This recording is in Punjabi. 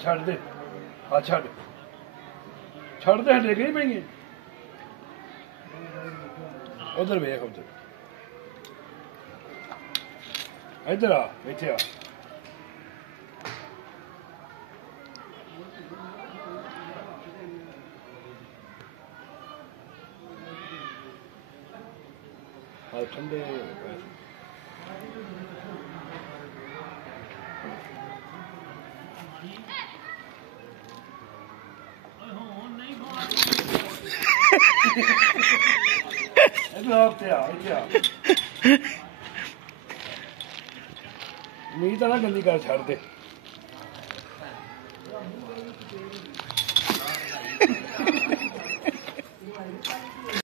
ਛੱਡ ਦੇ ਆ ਛੱਡ ਦੇ ਹਟੇ ਗਈ ਪਈ ਉਧਰ ਵੇਖ ਉਧਰ ਇੱਧਰ ਆ ਇੱਥੇ ਆ ਠੰਡੇ ਮੀਂਹ ਤਾਂ ਨਾ ਗੰਦੀ ਕਰ ਛੱਡ ਦੇ